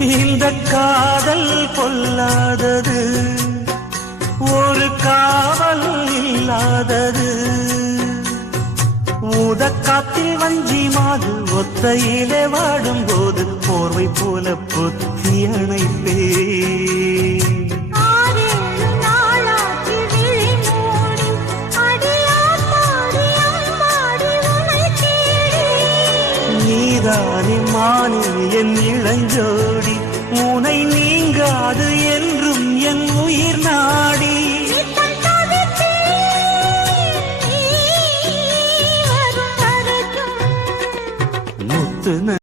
இந்த காதல் பொல்லாதது, ஒரு காவல் இல்லாதது. ஊதக்காத்தில் வஞ்சி மாது ஒத்தையிலே வாடும் போது போர்வை போல பொத்தி அணைப்பே. நீதானே மானே என் இளஞ்சோடி, உனை நீங்காது என்றும் என் உயிர் நாடி.